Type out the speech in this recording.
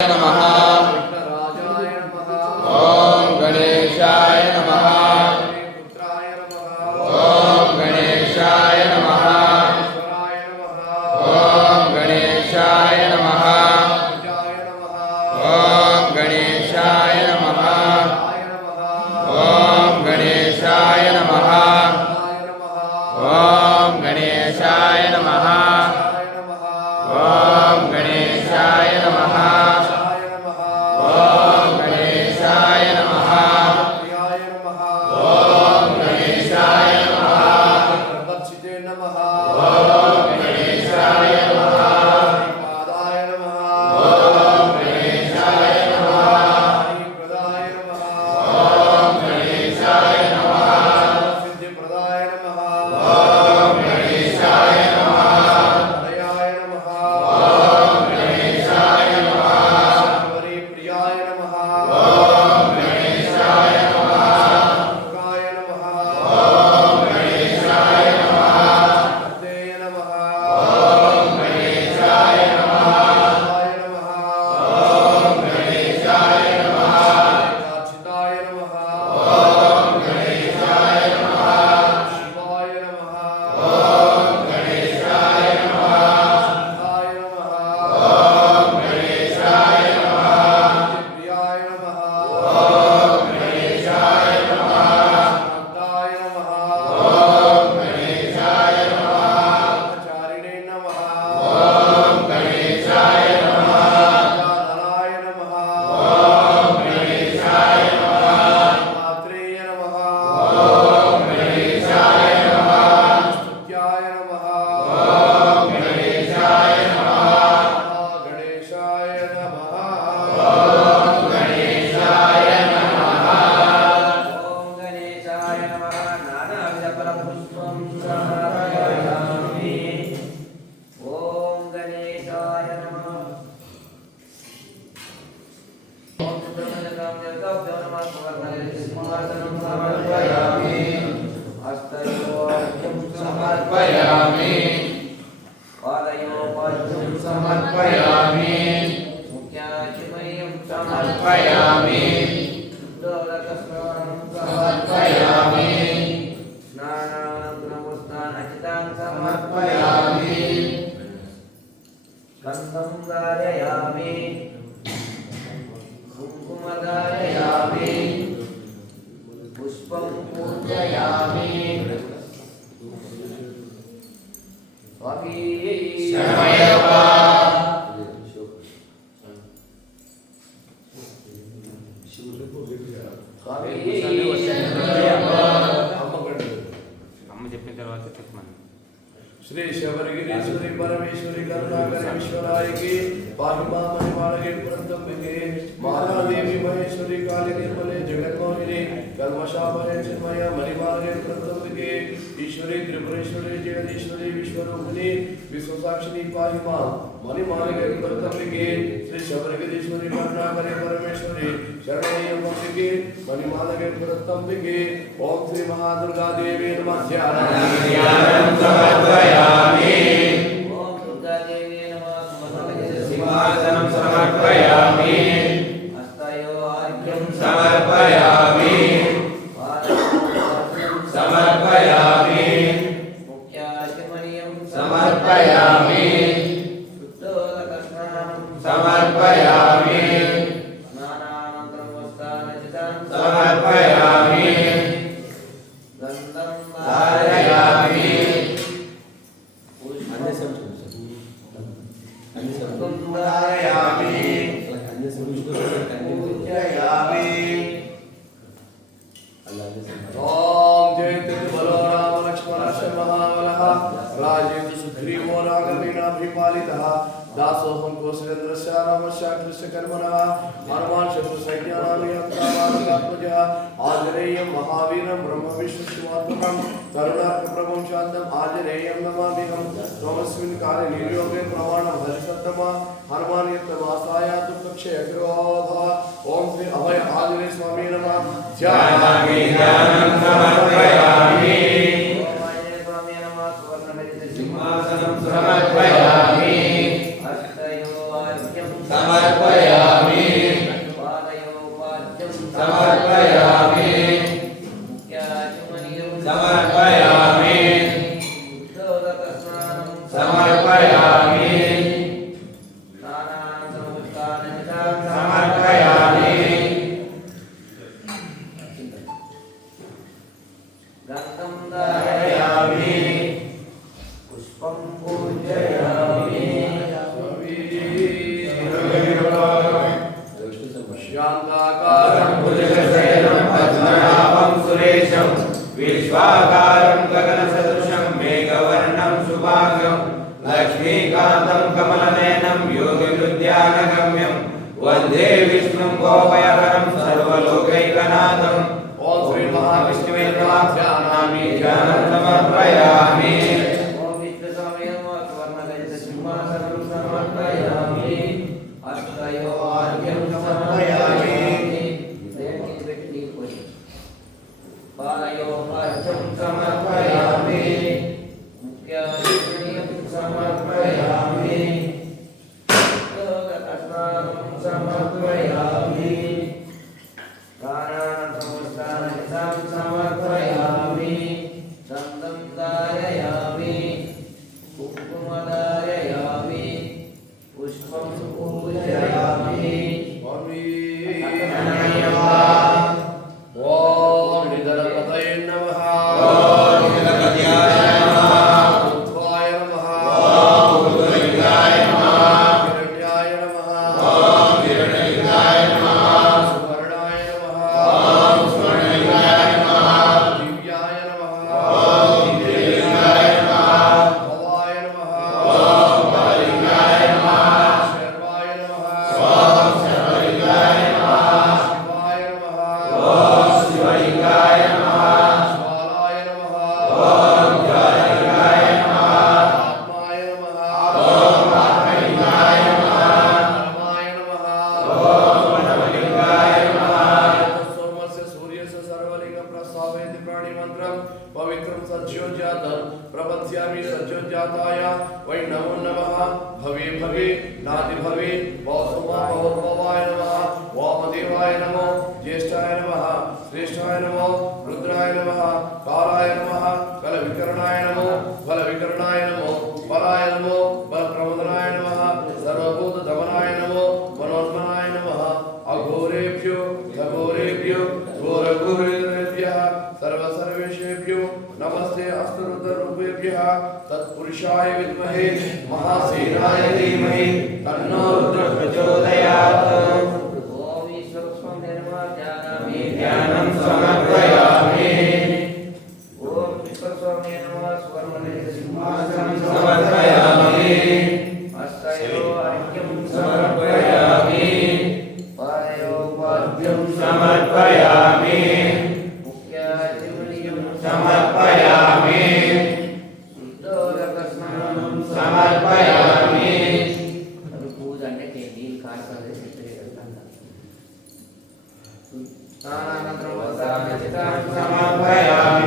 नमः। विघ्नराजाय नमः। ओम गणेशाय नमः। पुत्राय नमः। ओम गणेशाय नमः। ईश्वराय नमः। ओम गणेशाय नमः। पूजाय नमः। ओम गणेशाय नमः। ओम गणेशाय नमः। ओम गणेशाय नमः। ओम गणेशाय नमः। ओम गणेशाय नमः। ओम गणेशाय नमः। प्रदक्षिते नमः। ओम गणेशाय नमः। पादाय नमः। ओम गणेशाय नमः। प्रदाय नमः। ओम गणेशाय नमः। सिद्धिप्रदाय नमः। ओम गणेशाय नमः। हरयाय नमः। ओम गणेशाय नमः। सर्वरी प्रियाय नमः। ओम गणेशाय नमः। मुखाय नमः। ओम गणेशाय नमः। हस्तेय नमः। ओम गणेशाय नमः। शिवाय नमः। ओम गणेशाय नमः। काचिताय नमः। ओम गणेशाय नमः। शिवाय नमः। ओम गणेशाय नमः। सिद्धाय नमः। ओम गणेशाय नमः। प्रियाय नमः। ओम गणेशाय नमः। शान्ताय नमः। ओम गणेशाय नमः। ब्रह्मचारिणे नमः। ओम गणेशाय नमः। गजाननाय नमः। ओम गणेशाय नमः। मात्रेय नमः। ओम गणेशाय नमः। स्तुत्याय नमः। ओम गणेशाय नमः। गणेशाय नमः। ओम गणेशाय नमः। ओम गणेशाय नमः। नानाविधफलपुष्पं समर्पयामि। ओम गणेशाय नमः। ओम सुब्रह्मण्यं देवताभ्यो नमः। सिंहासनं समर्पयामि। हस्तयोर्घ्यं समर्पयामि। पादयोर्घ्यं समर्पयामि। मुख्याचिमयं समर्पयामि। शुद्धोदकस्नानं समर्पयामि। स्नानानन्तरमुस्तानचितां समर्पयामि। गन्धं धारयामि। कुङ्कुमधारयामि। पुष्पं पूजयामि। शरणमय्यप्पा। అమ్మ చెప్పిన తర్వాత చెప్పమని श्री शबरगिरीश्वरी परमेश्वरी करुणाकरेश्वराय की पाहिमा मणिमालगे पुरंदम्बिके माता देवी महेश्वरी काली निर्मले जगन्मोहिनी कल्मषापहरे चिन्मय मणिमालगे पुरंदम्बिके ईश्वरी त्रिपुरेश्वरी जगदीश्वरी विश्वरूपिणी विश्वसाक्षिणी पाहिमा मणिमालगे पुरंदम्बिके श्री शबरगिरीश्वरी करुणाकरे परमेश्वरी शरणमय्यम्बिके मणिमालगे पुरंदम्बिके ओम श्री महादुर्गा देवी नमः ध्यानं समर्पयामि। ओम दुर्गादेवी नमः। सिंहासनं समर्पयामि। हस्तयोर्घ्यं समर्पयामि। पादयोर्घ्यं समर्पयामि। मुख्याचिमयं समर्पयामि। शुद्धोदकस्नानं समर्पयामि। स्नानानन्तरमुस्तानचितां समर्पयामि। गन्धं धारयामि। पुष्पं धारयामि। पूजयामि। ओम जय तिल बलो राम लक्ष्मण महाबलः राजेन्द्र सुग्रीवो राघवेणाभिपालितः दासोऽहं कौसलेन्द्रस्य रामस्य कृष्ण कर्मणः हनुमान् शत्रुसैन्यानामिहत्तात्मजः आञ्जनेयं महावीरं ब्रह्म विष्णु शिवात्मकं करुणार्कप्रभं शान्तम् आञ्जनेयं नमाम्यहं त्वमस्मिन् काले निर्योगे प्रमाणं हरिसत्तमा हनुमान् यत्तमासाय दुःखक्षय अग्रवाभव ओम श्री अभय आंजनेय स्वामी नमः ध्यानामि। ध्यानं समर्पयामि। ओम आञ्जनेय स्वामी नमः। सुवर्णमयि सिंहासनं समर्पयामि। हस्तयोर्घ्यं समर्पयामि। वन्दे विष्णुं गोपयहरं सर्वलोकैकनाथम् ओम श्री महाविष्णुवे नमः ध्यानामि ध्यानं समर्पयामि ओम विष्णुस्वामी नमः सुवर्णगजस्य सिंहासनं समर्पयामि अष्टयो आर्घ्यं समर्पयामि पादयो अर्घ्यं समर्पयामि मुख्यार्घ्यं समर्पयामि लोकस्नानं समर्पयामि दानानसंस्थानं समर्पयामि चन्दं धारयामि कुङ्कुमधारयामि पुष्पं पूजयामि ओम निधनपतये नमः ॐ गणपतये नमः ऊर्ध्वाय नमः ॐ ऊर्ध्वलिङ्गाय नमः हिरण्याय नमः ॐ हिरण्यलिङ्गाय नमः सुवर्णाय नमः ॐ स्वर्णलिङ्गाय नमः दिव्याय नमः ॐ दिव्यलिङ्गाय नमः भवाय नमः ॐ भवलिङ्गाय नमः शर्वाय नमः ॐ सर्वलिङ्गाय नमः शिवाय नमः ॐ शिवलिङ्गाय नमः ज्वालाय नमः ॐ ज्वाललिङ्गाय नमः आत्माय नमः ॐ आत्मलिङ्गाय नमः परमाय नमः ॐ परमलिङ्गाय नमः सोमस्य सूर्यस्य सर्वलिंग प्रस्तावयति प्राणिमन्त्रं पवित्रं सज्जोज्जातं प्रपद्यामि सज्जोज्जाताय वै नमो नमः भवे भवे नादि भवे वसुमा भवभवाय नमः वामदेवाय नमो ज्येष्ठाय नमः श्रेष्ठाय नमो रुद्राय नमः कालाय नमः कलविकरणाय नमो बलविकरणाय नमो बलाय नमो बलप्रमोदनाय नमः सर्वभूतदमनाय नमो मनोन्मनाय नमः अघोरेभ्यो घोरेभ्यो घोरघोरेभ्यः सर्वसर्वेषेभ्यो नमस्ते अस्तरुद्ररूपेभ्यः तत्पुरुषाय विद्महे महासेनाय धीमहि तन्नो रुद्रः प्रचोदयात् ओम विष्णुस्वामी नमः ध्यानामि ध्यानं समर्पयामि ओम विष्णुस्वामी नमः सुवर्णगजस्य सिंहासनं समर्पयामि अष्टयो अर्घ्यं समर्पयामि पादयो अर्घ्यं समर्पयामि मुख्यार्घ्यं समर्पयामि शुद्धोदकस्नानं समर्पयामि ಅದು ಪೂಜೆ ನೀರು ಕಾಡ್ತಾರೆ ಸ್ನಾನಾನಂತರ समर्पयामि